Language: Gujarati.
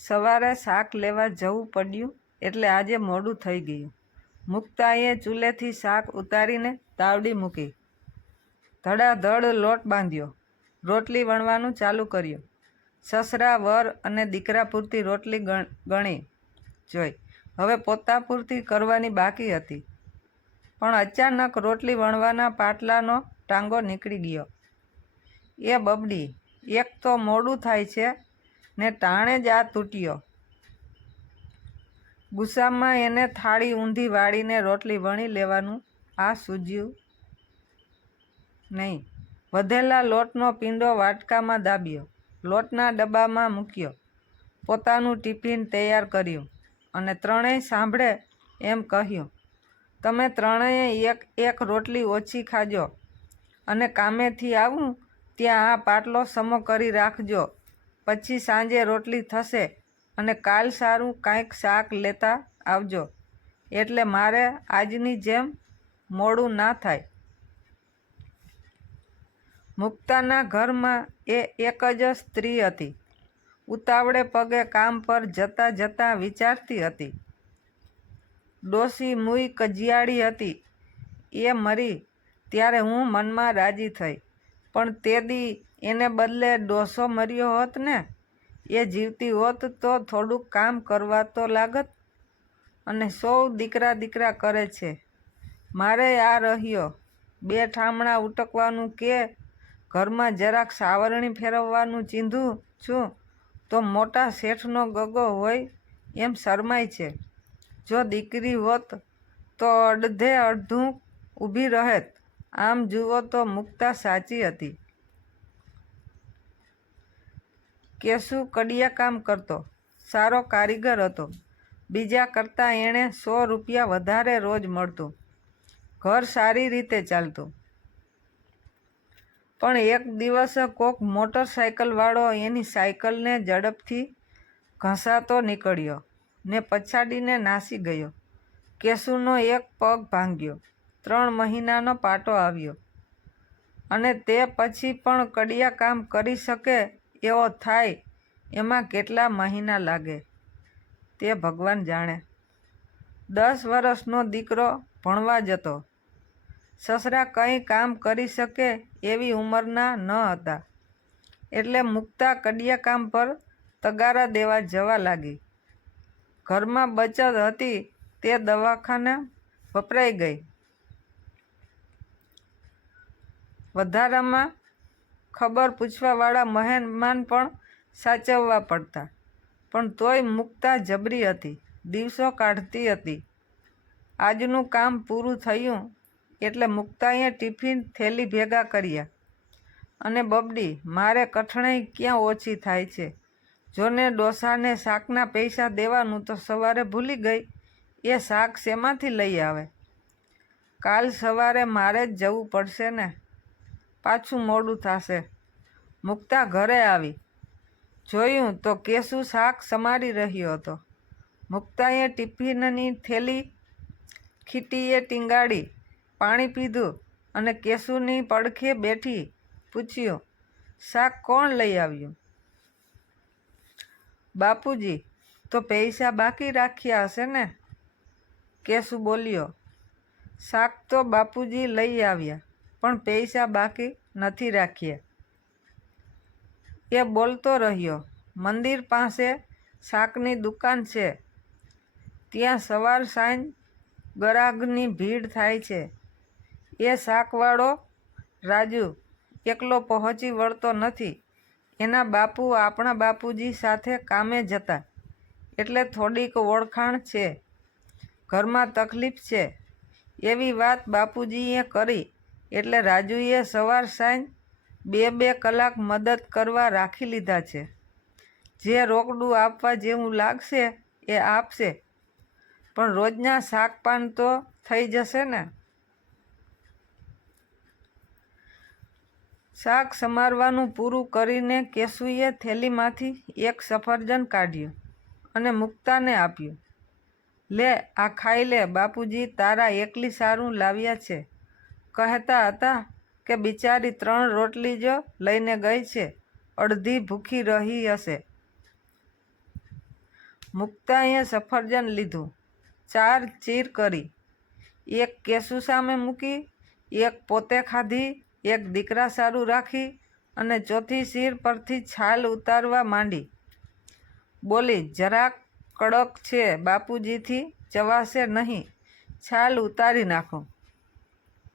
સવારે શાક લેવા જવું પડ્યું એટલે આજે મોડું થઈ ગયું. મુક્તાએ ચૂલેથી શાક ઉતારીને તાવડી મૂકી, ધડાધડ લોટ બાંધ્યો, રોટલી વણવાનું ચાલુ કર્યું. સસરા, વર અને દીકરા પૂરતી રોટલી ગણી જોઈ. હવે પોતા પૂરતી કરવાની બાકી હતી. પણ અચાનક રોટલી વણવાના પાટલાનો ટાંગો નીકળી ગયો. એ બબડી, એક તો મોડું થાય છે ને ટાણે જ આ તૂટ્યો. ગુસ્સામાં એને થાળી ઊંધી વાળીને રોટલી વણી લેવાનું આ સૂઝ્યું નહીં. વધેલા લોટનો પીંડો વાટકામાં દાબ્યો, લોટના ડબ્બામાં મૂક્યો, પોતાનું ટિફિન તૈયાર કર્યું અને ત્રણેય સાંભળે એમ કહ્યું, તમે ત્રણેય એક એક રોટલી ઓછી ખાજો અને કામેથી આવું ત્યાં આ પાટલો સમો કરી રાખજો. પછી સાંજે રોટલી થશે અને કાલ સારું કાંઈક શાક લેતા આવજો એટલે મારે આજની જેમ મોડું ના થાય. મુક્તાના ઘરમાં એક જ સ્ત્રી હતી. ઉતાવળે પગે કામ પર જતાં જતાં વિચારતી હતી. ડોશી મૂઈ કજિયાળી હતી. એ મરી ત્યારે હું મનમાં રાજી થઈ, પણ તે દી એને બદલે ડોસો મર્યો હોત ને. એ જીવતી હોત તો થોડુંક કામ કરવા તો લાગત. અને સૌ દીકરા દીકરા કરે છે, મારે આ રહ્યો બે ઠામણા ઉટકવાનું કે ઘરમાં જરાક સાવરણી ફેરવવાનું ચીંધું છું તો મોટા શેઠનો ગગો હોય એમ શરમાય છે. જો દીકરી હોત તો અડધે અડધું ઊભી રહેત. આમ જુઓ તો મુક્તા સાચી હતી. કેશુ કડિયાકામ કરતો, સારો કારીગર હતો. બીજા કરતાં એણે 100 રૂપિયા વધારે રોજ મળતું. ઘર સારી રીતે ચાલતું. પણ એક દિવસ કોક મોટરસાઇકલવાળો એની સાયકલને ઝડપથી ઘસાતો નીકળ્યો ને પછાડીને નાસી ગયો. કેશુનો એક પગ ભાંગ્યો. 3 મહિનાનો પાટો આવ્યો અને તે પછી પણ કડિયાકામ કરી શકે એવો થાય એમાં કેટલા મહિના લાગે તે ભગવાન જાણે. 10 વર્ષનો દીકરો ભણવા જતો. સસરા કંઈ કામ કરી શકે એવી ઉંમરના ન હતા એટલે મુક્તા કડિયાકામ પર તગારા દેવા જવા લાગી. ઘરમાં બચત હતી તે દવાખાને વપરાઈ ગઈ. વધારામાં ખબર પૂછવાવાળા મહેમાન પણ સાચવવા પડતા. પણ તોય મુક્તા જબરી હતી, દિવસો કાઢતી હતી. આજનું કામ પૂરું થયું એટલે મુક્તાએ ટિફિન થેલી ભેગા કર્યા અને બબડી, મારે કઠણાઈ ક્યાં ઓછી થાય છે. જોને ડોસાને શાકના પૈસા દેવાનું તો સવારે ભૂલી ગઈ. એ શાક શેમાંથી લઈ આવે? કાલ સવારે મારે જ જવું પડશે ને. પાછું મોડું થશે. મુક્તા ઘરે આવી. જોયું તો કેશુ શાક સમારી રહ્યો હતો. મુક્તાએ ટિફિનની થેલી ખીટીએ ટીંગાડી, પાણી પીધું અને કેશુની પડખે બેઠી પૂછ્યું, શાક કોણ લઈ આવ્યું? બાપુજી. તો પૈસા બાકી રાખ્યા હશે ને? કેશુ બોલ્યો, શાક તો બાપુજી લઈ આવ્યા પણ પૈસા બાકી નથી રાખ્યા. એ બોલતો રહ્યો. મંદિર પાસે શાકની દુકાન છે. ત્યાં સવાર સાંજ ગરાગની ભીડ થાય છે. એ શાકવાળો રાજુ એકલો પહોંચી વળતો નથી. એના બાપુ આપણા બાપુજી સાથે કામે જતા એટલે થોડીક ઓળખાણ છે. ઘરમાં તકલીફ છે એવી વાત બાપુજીએ કરી એટલે રાજુએ સવાર સાંજ 2-2 કલાક મદદ કરવા રાખી લીધા છે. જે રોકડું આપવા જેવું લાગશે એ આપશે, પણ રોજના શાકપાન તો થઈ જશે ને. શાક સમારવાનું પૂરું કરીને કેશુએ થેલીમાંથી એક સફરજન કાઢ્યું અને મુક્તાને આપ્યું. લે, આ ખાઈ લે, બાપુજી તારા એકલી સારું લાવ્યા છે. કહેતા હતા કે બિચારી 3 રોટલી જ લઈને ગઈ છે, અડધી ભૂખી રહી હશે. મુક્તાઈએ સફરજન લીધું, 4 ચીર કરી, એક કેશુ સામે મૂકી, એક પોતે ખાધી, એક દીકરા સારું રાખી અને ચોથી ચીર પરથી છાલ ઉતારવા માંડી. બોલી, જરાક કડક છે, બાપુજીથી ચવાશે નહીં, છાલ ઉતારી નાખો.